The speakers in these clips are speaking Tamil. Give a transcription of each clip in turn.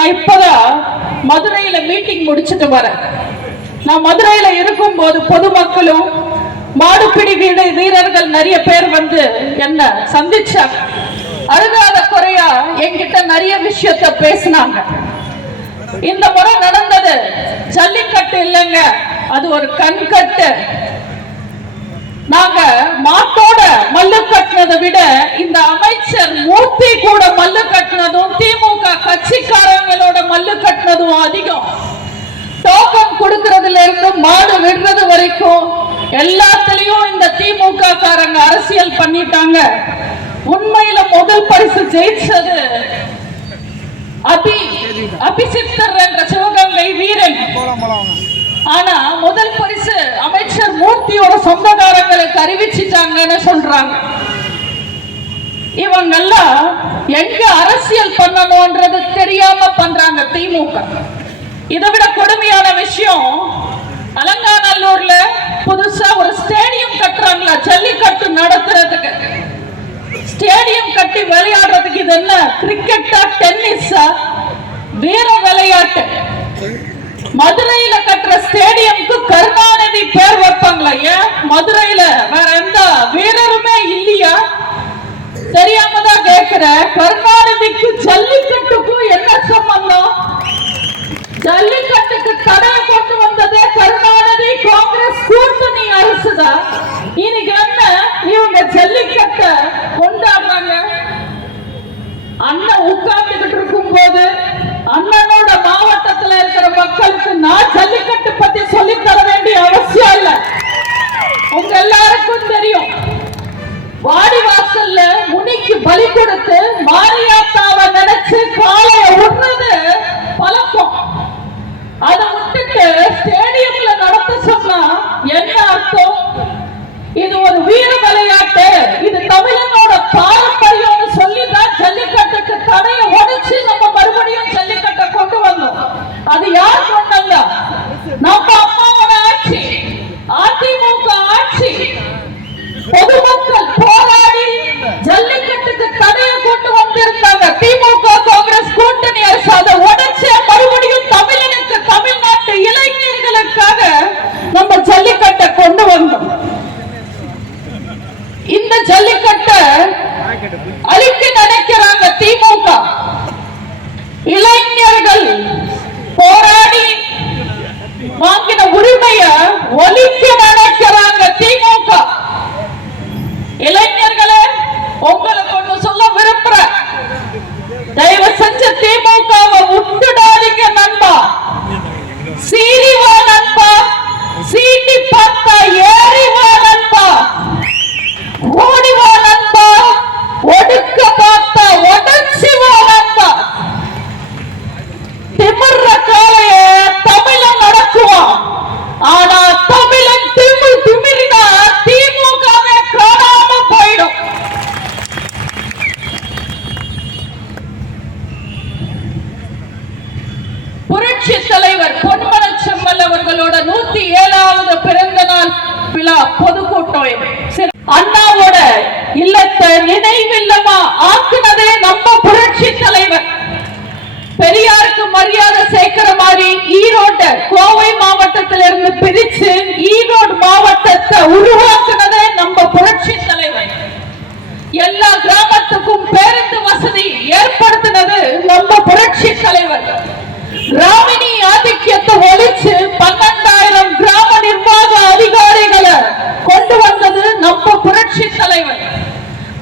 நான் இப்பதான் மதுரையில மீட்டிங் முடிச்சுட்டு வரேன். நான் மதுரையில இருக்கும்போது பொதுமக்களும் மாடுபிடி வீடு வீரர்கள் நிறைய பேர் வந்து என்ன சந்திச்சாங்க. அருகாத குறையா என்கிட்ட நிறைய விஷயத்த பேசினாங்க. இந்த முறை நடந்தது ஜல்லிக்கட்டு இல்லைங்க. அது ஒரு கண்கட்டு. நாங்க மாட்டோட மல்லு கட்டினதை விட இந்த அமைச்சர் மூர்த்தி கூட மல்லு கட்டினதும் திமுக கட்சிக்காரங்களோட மல்லு கட்டினதும் அதிகம். டோக்கன் கொடுக்கறதுல இருந்து மாடு விடுறது வரைக்கும் எல்லாத்துலயும் இந்த திமுக காரங்க அரசியல் பண்ணிட்டாங்க. உண்மையில முதல் பரிசு ஜெயிச்சது அபி அபிசித்தர் என்ற சிவகங்கை வீரன். ஆனா முதல் பரிசு அமைச்சர் மூர்த்தியோட சொந்தக்காரங்களுக்கு அறிவிச்சிட்டாங்கன்னு சொல்றாங்க. இவங்கெல்லாம் எங்க அரசியல் பண்ணணும்ன்றது தெரியாம பண்றாங்க திமுக. இதை விட கொடுமையான விஷயம் அலங்காநல்லூர்ல புதுசா ஒரு ஸ்டேடியம் கட்டுறாங்களா ஜல்லிக்கட்டு நடத்துறதுக்கு. ஸ்டேடியம் கட்டி விளையாடுறதுக்கு இது என்ன? கிரிக்கெட்டா டென்னிஸா? வீர விளையாட்டு. மதுரையில கட்டுற ஸ்டேடியம்க்கு கருணாநிதி பேர் வைப்பாங்களா ஏன் மதுரையில வேற எந்த வீரருமே இல்லையா? தெரியாம தான் கேக்குற கருணாநிதிக்கு ஜல்லிக்கட்டுக்கும் என்ன சம்பந்தம்? ஜல்லிக்கட்டுக்கு தடை கொண்டு வந்ததே கருணாநிதி காங்கிரஸ் கூட்டணி அரசுதான் இன்னைக்கு என்ன? இவங்க ஜல்லிக்கட்ட கொண்டாடுறாங்க. அண்ணன் உட்கார்ந்துகிட்டு இருக்கும் போது அண்ணனோட மாவட்டத்துல இருக்கிற மக்களுக்கு நான் ஜல்லிக்கட்டு பத்தி சொல்லித்தர ஆக்குனதே நம்ம புரட்சி தலைவர். பெரியாருக்கு மரியாதை சேர்க்கிற மாதிரி ஈரோட்டை கோவை மாவட்டத்தில இருந்து பிரிச்சு ஈரோடு மாவட்டத்தை உருவாக்குனதே நம்ம புரட்சி தலைவர். எல்லா கிராமத்துக்கும் பேருந்து வசதி ஏற்படுத்தினது நம்ம புரட்சி தலைவர். கிராமினி ஆதிக்கத்தை ஒழிச்சு பன்னெண்டாயிரம் கிராம நிர்வாக அதிகாரிகளை கொண்டு வந்தது நம்ம புரட்சி தலைவர்.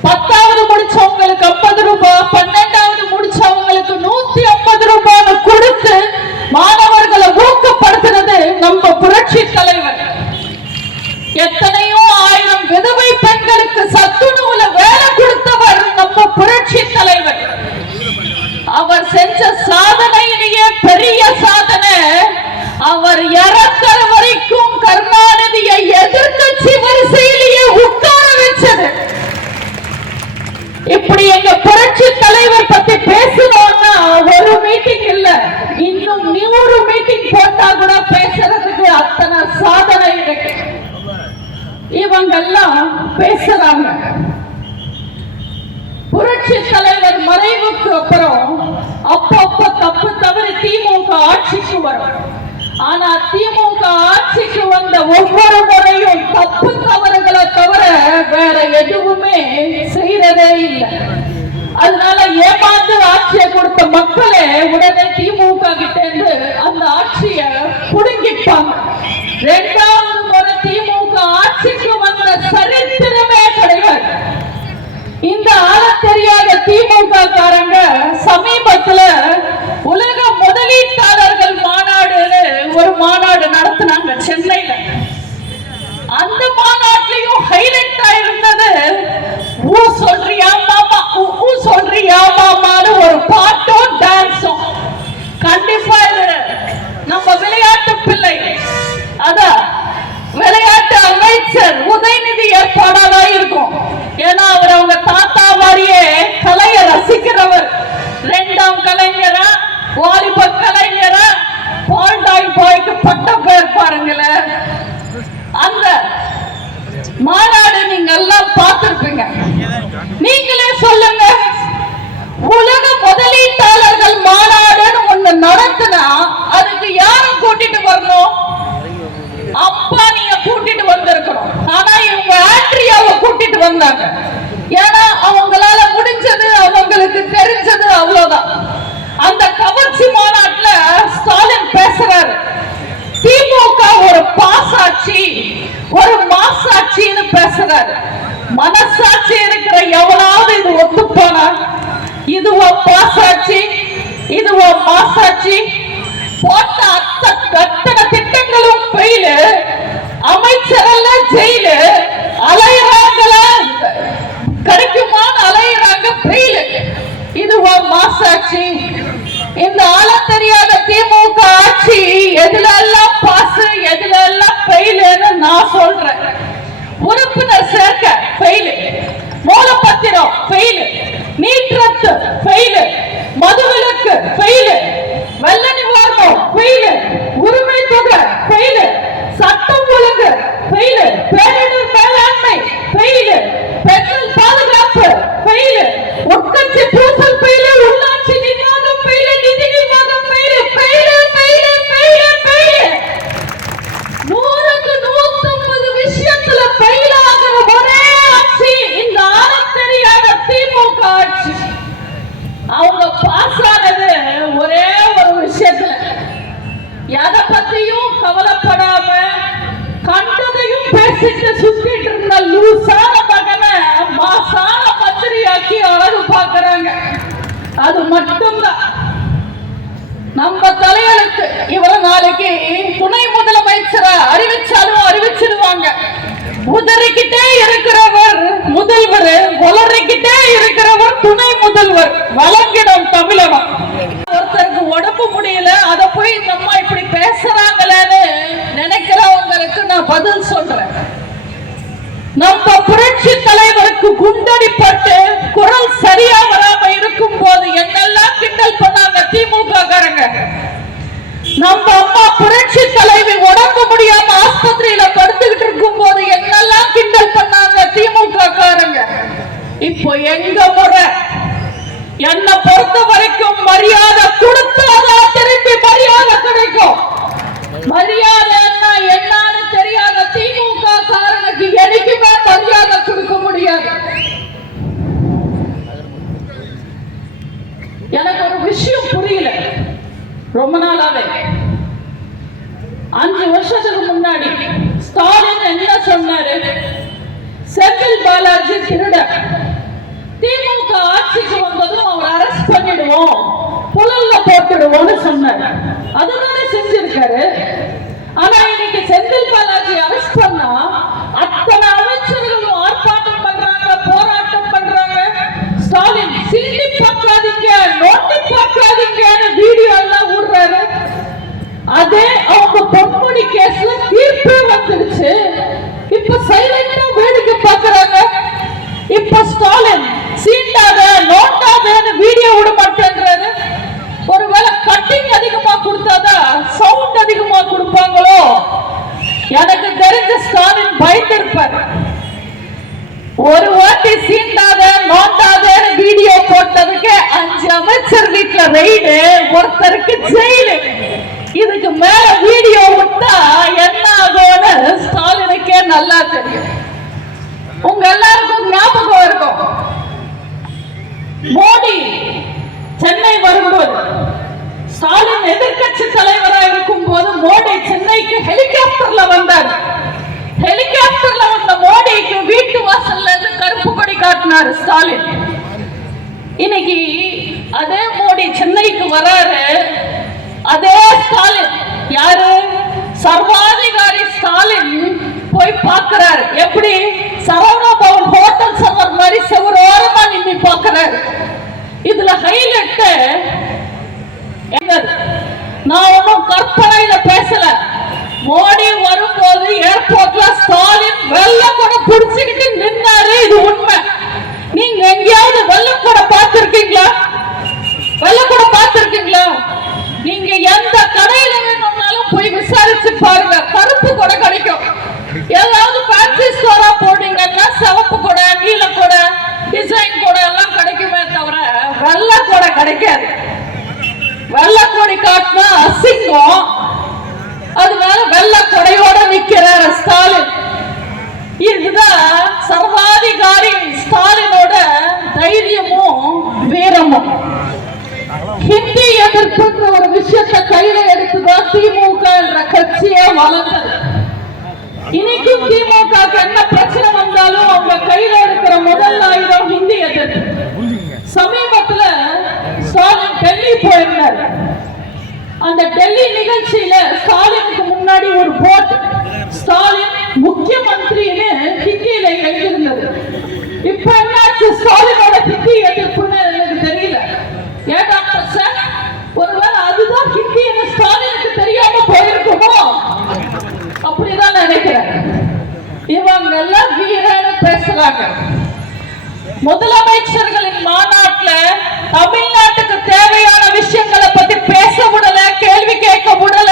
பத்தாவது முடிச்சவங்களுக்கு ஐம்பது ரூபாய் பன்னெண்டாவது முடிச்சவங்களுக்கு நூத்தி ஐம்பது ரூபாய் இவங்கெல்லாம் பேசுறாங்க. புரட்சி தலைவர் மறைவுக்கு அப்புறம் அப்பப்ப தப்பு தவறு திமுக ஆட்சிக்கு வரும். ஆனா திமுக ஆட்சிக்கு வந்த ஒவ்வொரு முறையும் தப்பு தவறுகளை தவிர வேற எதுவுமே செய்யறதே இல்லை. அதனால ஏமாந்து ஆட்சியை கொடுத்த மக்களே உடனே திமுக கிட்ட இருந்து அந்த ஆட்சியை புடுங்கிப்பாங்க. ரெண்டாவது திமுக ஆட்சிக்கு வந்த சரித்திரமே கிடையாது. இந்த ஆள தெரியாத திமுக காரங்க சமய இருந்தாங்க. ஏன்னா அவங்களால முடிஞ்சது அவங்களுக்கு தெரிஞ்சது அவ்வளவுதான். அந்த கவர்ச்சி மாநாட்டுல ஸ்டாலின் பேசுறாரு. திமுக ஒரு பாசாட்சி ஒரு மாசாட்சின்னு பேசுறாரு. மனசாட்சி இருக்கிற எவனாவது இது ஒத்துப்பானா? இதுவோ பாசாட்சி இதுவோ மாசாட்சி. போட்ட அத்த அத்தனை திட்டங்களும் பெயிலு அமைச்சரெல்லாம் ஜெயிலு அலையிறாங்கள? கிடைக்குமான்னு அலையிறாங்க பெயிலு இதுவா மாசாட்சி? இந்த ஆள தெரியாத திமுக ஆட்சி எதுல எல்லாம் பாஸ் எதுல எல்லாம் பெயிலுன்னு நான் சொல்றேன். உறுப்பினர் சேர்க்க ஃபெயிலு மூலப்பத்திரம் ஃபெயிலு நீட் ரத்து ஃபெயிலு மதுவிலக்கு ஃபெயிலு வெள்ள நிவாரணம் ஃபெயிலு உரிமை தொகை உதறிக்கிட்டே இருக்கிறவர் முதல்வர் உளறிக்கிட்டே இருக்கிறவர் துணை முதல்வர் வழங்கிடும் தமிழகம். ஒருத்தருக்கு உடம்பு முடியல அத போய் இந்த அம்மா இப்படி பேசுறாங்களேன்னு நினைக்கிறவங்களுக்கு நான் பதில் சொல்றேன். நம்ம புரட்சி தலைவருக்கு குண்டடிப்பட்டு குரல் சரியா வராம இருக்கும் போது என்னெல்லாம் கிண்டல் பண்ணாங்க திமுக காரங்க நம்ம அம்மா புரட்சி தலைவி உடம்பு முடியாம ஆஸ்பத்திரியில படுத்துக்கிட்டு இருக்கும் போது என்னெல்லாம் கிண்டல் பண்ணாங்க திமுக காரங்க இப்போ எங்க முறை? என்னை பொறுத்த வரைக்கும் மரியாதை கொடுத்தாதான் திருப்பி மரியாதை கிடைக்கும். மரியாதைன்னா என்னன்னு தெரியாத திமுக காரனுக்கு எனக்குமே மரியாதை கொடுக்க முடியாது. எனக்கு ஒரு விஷயம் புரியல. ரொம்ப நாளாவே. அஞ்சு வருஷத்துக்கு முன்னாடி ஸ்டாலின் என்ன சொன்னாரு? திருட திமுக ஆட்சிக்கு வந்ததும் அவர் அரெஸ்ட் பண்ணிடுவோம். புலல்ல போட்டுடுவோம்னு சொன்னார். அதுதானே செஞ்சிருக்காரு. ஆனா இன்னைக்கு செந்தில் பாலாஜி அரெஸ்ட் பண்ணா அத்தனை அமைச்சர்களும் ஆர்ப்பாட்டம் பண்றாங்க போராட்டம் பண்றாங்க. ஸ்டாலின் சிந்தி பார்க்காதீங்க நோண்டி பார்க்காதீங்கன்னு வீடியோ எல்லாம் விடுறாரு அதே அவங்க பொன்முடி கேஸ்ல தீர்ப்பே வந்துருச்சு. இப்ப சைலண்டா வேடிக்கை பாக்குறாங்க இப்ப ஸ்டாலின் சீண்டாத நோட்டாதன்னு வீடியோ விட மாட்டேன்றாரு ஒருவேளை கட்டிங் அதிகமா கொடுத்தாதான் சவுண்ட் அதிகமா கொடுப்பாங்களோ? எனக்கு தெரிஞ்ச ஸ்டாலின் பயந்திருப்பார். ஒரு வாட்டி சீண்டாத நோண்டாதன்னு வீடியோ போட்டதுக்கு அஞ்சு அமைச்சர் வீட்டுல ரெய்டு ஒருத்தருக்கு ஜெயிலு இதுக்கு மேல வீடியோ விட்டா என்ன ஆகும்னு ஸ்டாலினுக்கே நல்லா தெரியும். உங்க எல்லாருக்கும் ஞாபகம் இருக்கும். மோடி சென்னை வரும்போது ஸ்டாலின் எதிர்க்கட்சி தலைவரா இருக்கும் போது மோடி சென்னைக்கு ஹெலிகாப்டர்ல வந்தார். ஹெலிகாப்டர்ல வந்த மோடிக்கு வீட்டு வாசல்ல இருந்து கருப்பு கொடி காட்டினார் ஸ்டாலின். இன்னைக்கு அதே மோடி சென்னைக்கு வராரு. அதே ஸ்டாலின். யாரு? சர்வாதிகாரி ஸ்டாலின் போய் பார்க்கிறார். எப்படி? சரவணா பவன் ஹோட்டல் சர்வர் மாதிரி செவ்வொரு ஓரமா நின்று பாக்குறாரு இதுல ஹைலைட் நான் ஒன்றும் கற்பனையில பேசல. மோடி வரும்போது ஏர்போர்ட்ல ஸ்டாலின் வெள்ளம் கூட புடிச்சுக்கிட்டு நின்னாரு இது உண்மை. நீங்க எங்கேயாவது வெள்ளம் கூட பார்த்திருக்கீங்களா வெள்ள கூட பார்த்திருக்கீங்களா நீங்க எந்த கடையில வேணும்னாலும் போய் விசாரிச்சு பாருங்க கருப்பு கூட கிடைக்கும் ஏதாவது ஃபேன்சி ஸ்டோரா போனீங்கன்னா சிவப்பு கூட நீல கூட டிசைன் கூட எல்லாம் கிடைக்குமே தவிர வெள்ளை கூட கிடைக்காது வெள்ளக்கொடி காட்டினா அசிங்கம் அதனால வெள்ளை கொடையோட நிக்கிறார் ஸ்டாலின் இதுதான் சர்வாதிகாரி ஸ்டாலினோட தைரியமும் வீரமும் ஹிந்தி எதிர்ப்புன்ற ஒரு விஷயத்தை கையில எடுத்துதான் திமுக என்ற கட்சியே வளர்ந்தது இன்னைக்கும் திமுக என்ன பிரச்சனை வந்தாலும் அவங்க கையில எடுக்கிற முதல் ஆயுதம் ஹிந்தி எதிர்ப்பு. சமீபத்துல ஸ்டாலின் டெல்லி போயிருந்தார். அந்த டெல்லி நிகழ்ச்சியில ஸ்டாலினுக்கு முன்னாடி ஒரு போட். ஸ்டாலின் முக்கியமந்திரின்னு ஹிந்தியில எழுதியிருந்தது. இப்ப என்னாச்சு ஸ்டாலினோட ஹிந்தி எதிர்ப்புன்னு எனக்கு தெரியல. ஏன் டாக்டர் சார்? ஒருவேளை அதுதான் ஹிந்தின்னு ஸ்டாலினுக்கு தெரியாம போயிருக்குமோ? அப்படிதான் நினைக்கிறேன். இவங்க வீரன்னு பேசுறாங்க. முதலமைச்சர்களின் மாநாட்டுல தமிழ்நாட்டுக்கு தேவையான விஷயங்களை பத்தி பேச விடல கேள்வி கேட்க விடல.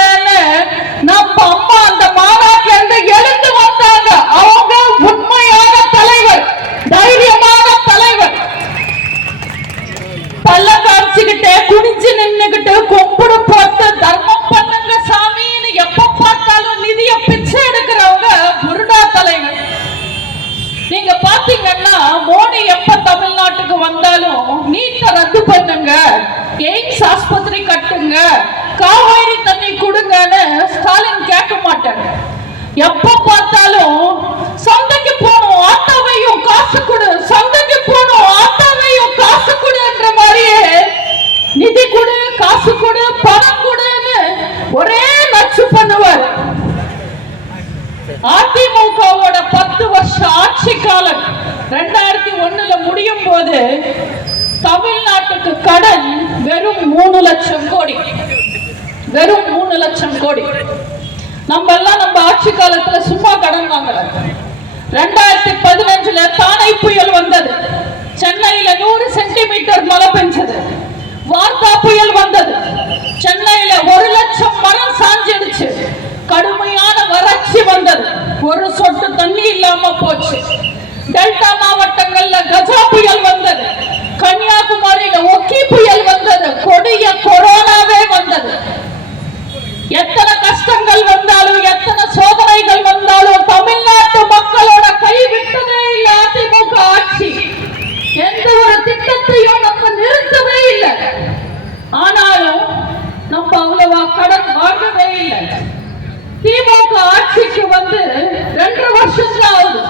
வந்தாலும் நீட்ட ரத்து பண்ணுங்க. எய்ம்ஸ் ஆஸ்பத்திரி கட்டுங்க. காவாய் தண்ணி கொடுங்கன்னு ஸ்டாலின் கேட்க மாட்டாங்க எப்ப பார்த்தாலும் சந்தைக்கு போகணும் ஆட்டோவையும் காசு கொடு சந்தைக்கு போகணும் ஆட்டோவையும் காசு கொடுன்ற மாதிரியே நிதி கொடு காசு கொடு பணம் கொடுன்னு ஒரே நச்சு பண்ணுவார் அதிமுகவோட பத்து வருஷ ஆட்சி காலம் ரெண்டாயிரத்தி ஒண்ணுல முடியும் போது தமிழ்நாட்டுக்கு கடன் வெறும் மூணு லட்சம் கோடி வெறும் மூணு லட்சம் கோடி நம்ம எல்லாம் நம்ம ஆட்சி காலத்துல சும்மா கடன் வாங்கல ரெண்டாயிரத்தி பதினஞ்சுல தானை புயல் வந்தது சென்னையில நூறு சென்டிமீட்டர் மழை பெஞ்சது வார்த்தா புயல் வந்தது சென்னையில ஒரு லட்சம் மரம் சாஞ்சிடுச்சு கடுமையான வறட்சி வந்தது ஒரு சொட்டு தண்ணி இல்லாம போச்சு. டெல்டா மாவட்டங்கள்ல கஜா புயல் வந்தது. கன்னியாகுமரியில ஒக்கி புயல் வந்தது. கொடிய கொரோனாவே வந்தது. எத்தனை கஷ்டங்கள் வந்தாலும் எத்தனை சோதனைகள் வந்தாலும் தமிழ்நாட்டு மக்களோட கை விட்டதே இல்லை அதிமுக ஆட்சி. எந்த ஒரு திட்டத்தையும் நம்ம நிறுத்தவே இல்லை. ஆனா நம்ம அவ்வளவா கடன் வாங்கவே இல்லை திமுக ஆட்சிக்கு வந்து ரெண்டு வருஷம் தான் ஆகுது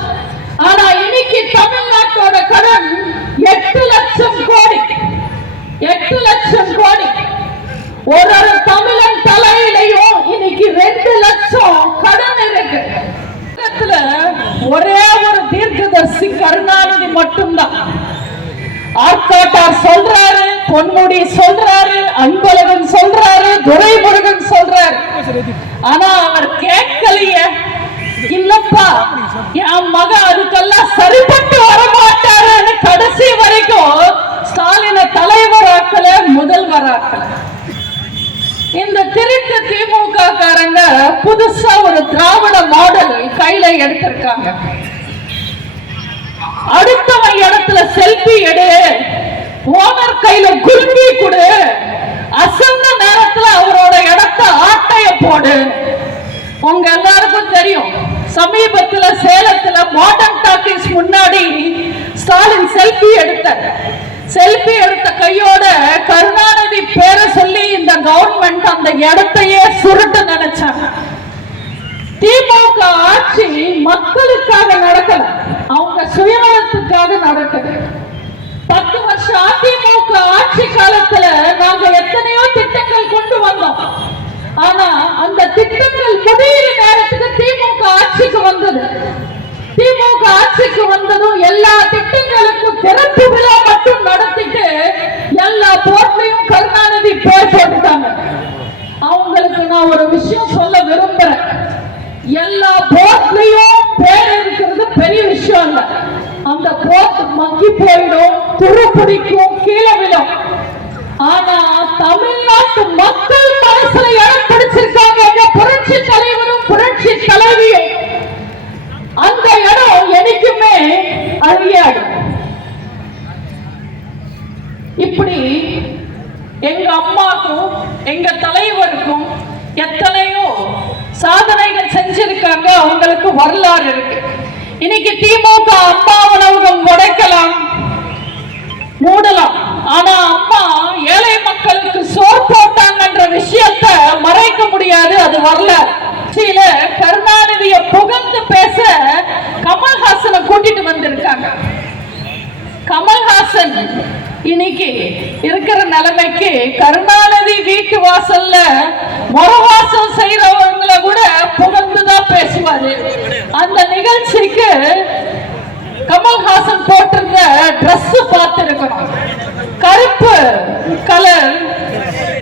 ஆனா இன்னைக்கு தமிழ்நாட்டோட கடன் எட்டு லட்சம் கோடி. எட்டு லட்சம் கோடி. ஒரு ஒரு தமிழன் தலையிலையும் இன்னைக்கு ரெண்டு லட்சம் கடன் இருக்கு. ஒரே ஒரு தீர்க்கதர்சி கருணாநிதி மட்டும்தான். ஆர்காட்டார் சொல்றாரு பொன்முடி சொல்றாரு அன்பழகன் சொல்றாரு துரைமுருகன் சொல்றாரு. ஆனா அவர் கேட்கலையே. இல்லப்பா என் மக அதுக்கெல்லாம் சரிப்பா வர மாட்டாருன்னு கடைசி வரைக்கும் ஸ்டாலின தலைவராக்கல முதல்வராக்கல இந்த திருட்டு திமுக காரங்க புதுசா ஒரு திராவிட மாடல் கையில எடுத்திருக்காங்க. அடுத்தவன் இடத்துல செல்பி எடு ஓனர் கையில குருவி கொடு அசந்த நேரத்துல அவரோட இடத்த ஆட்டைய போடு. உங்க எல்லாருக்கும் தெரியும் சமீபத்துல சேலத்துல மாடர்ன் டாக்கிஸ் முன்னாடி ஸ்டாலின் செல்ஃபி எடுத்தார். செல்ஃபி எடுத்த கையோட கருணாநிதி பேரை சொல்லி இந்த கவர்மெண்ட் அந்த இடத்த ஆட்சி மக்களுக்காக நடக்கல. அவங்க சுயநலத்துக்காக நடக்குது. பத்து வருஷம் அதிமுக ஆட்சி காலத்துல நாங்க எத்தனையோ திட்டங்கள் கொண்டு வந்தோம். ஆனா அந்த திட்டங்கள் முடியிற நேரத்துக்கு திமுக ஆட்சிக்கு வந்தது. திமுக ஆட்சிக்கு வந்ததும் எல்லா திட்டங்களுக்கும் திறப்பு விழா மட்டும் நடத்திட்டு எல்லா போர்ட்லையும் கருணாநிதி பேர் போட்டுட்டாங்க. அவங்களுக்கு நான் ஒரு விஷயம் சொல்ல விரும்புறேன். எல்லா போட்லயும் பேர் இருக்கிறது பெரிய விஷயம் இல்ல. அந்த போட் மக்கி போயிடும் துரு பிடிக்கும் கீழே விழும். ஆனா தமிழ்நாட்டு மக்கள் மனசுல இடம் பிடிச்சிருக்காங்க. எங்க புரட்சி தலைவரும் புரட்சி தலைவியும். அந்த இடம் எனக்குமே அழியாது. இப்படி எங்க அம்மாக்கும் எங்க தலைவருக்கும் எத்தனையோ சாதனைகள் செஞ்சிருக்காங்க. அவங்களுக்கு வரலாறு இருக்கு. இன்னைக்கு திமுக அம்மா உணவகம் உடைக்கலாம். மூடலாம். ஆனா அம்மா ஏழை மக்களுக்கு சோர் போட்டாங்கன்ற விஷயத்த மறைக்க முடியாது. அது வரலாறு. சில கருணாநிதிய புகழ்ந்து பேச கமல்ஹாசனை கூட்டிட்டு வந்திருக்காங்க. கமல்ஹாசன் இன்னைக்கு இருக்கிற நிலைமைக்கு கருணாநிதி வீட்டு வாசல்ல முறவாசம் செய்யறவங்களை கூட புகழ்ந்துதான் பேசுவாரு. அந்த நிகழ்ச்சிக்கு கமல்ஹாசன் போட்டிருந்த ட்ரெஸ் பார்த்திருக்கணும். கருப்பு கலர்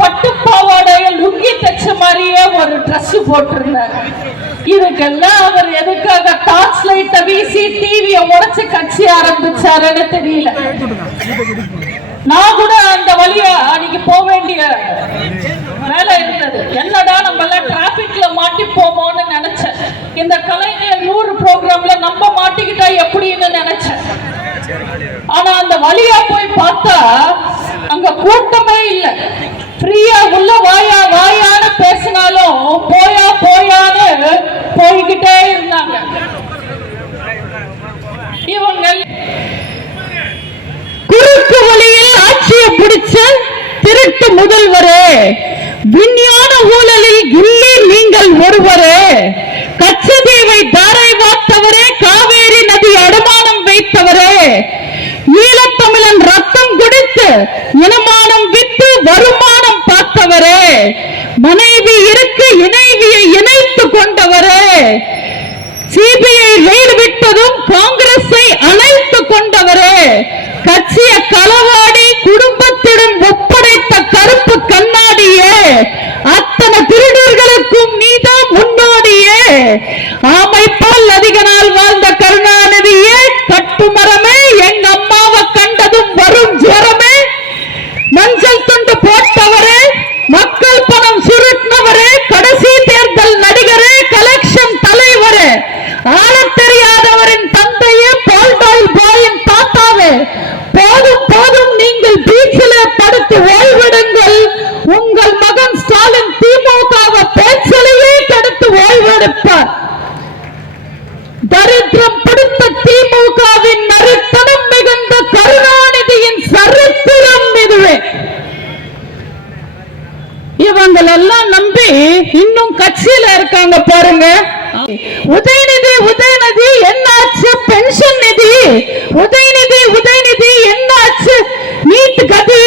பட்டு பாவாடைய லுங்கி தச்ச மாதிரியே ஒரு ட்ரெஸ் போட்டிருந்தார். இதுக்கெல்லாம் அவர் எதுக்காக டார்ச் லைட்டை வீசி டிவியை உடச்சு கட்சி ஆரம்பிச்சாருன்னு தெரியல. நான் கூட அந்த வழியா அன்னைக்கு போக வேண்டிய வேலை இருந்தது. என்னடா நம்ம எல்லாம் டிராபிக்ல மாட்டிப்போமோன்னு நினைச்சேன். இந்த கலைஞர் நூறு ப்ரோக்ராம்ல நம்ம மாட்டிக்கிட்டா எப்படின்னு நினைச்சேன். ஆனா அந்த வழியா போய் பார்த்தா அங்க கூட்டமே இல்ல. ஃப்ரீயா உள்ள வாயா வாயான்னு பேசினாலும் போயா போயான்னு போய்கிட்டே இருந்தாங்க. இவங்க முதல்வரே விஞ்ஞான ஊழலில் இல்லை நீங்கள் ஒருவரே. கச்சதீவை தாரை வார்த்தவரே காவேரி நதி அடமானம் வைத்தவரே. ஈழத்தமிழன் ரத்தம் குடித்து இனமானம் விட்டு வருமானம் பார்த்தவரே. மனைவி இருக்கு இணைவியை இணைத்து கொண்டவரே. சிபிஐ ரெய்டு விட்டதும் காங்கிரஸை அணைத்து கொண்டவரே. கட்சியை களவாடி எல்லாருக்கும் நீதான் முன்னோடியே ஆமை போல் அதிக நாள் வாழ்ந்த கருணாநிதியே கட்டுமர இன்னும் கட்சியில இருக்காங்க பாருங்க. உதயநிதி உதயநிதி என்னாச்சு? பென்ஷன் நிதி. உதயநிதி உதயநிதி என்னாச்சு? நீட் கதி.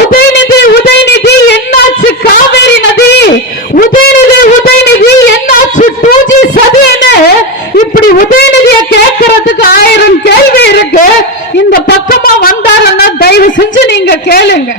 உதயநிதி உதயநிதி என்னாச்சு? காவேரி நதி. உதயநிதி உதயநிதி என்னாச்சு? டூ ஜி சதின்னு இப்படி உதயநிதியை கேட்கறதுக்கு ஆயிரம் கேள்வி இருக்கு. இந்த பக்கமா வந்தாருன்னா தயவு செஞ்சு நீங்க கேளுங்க.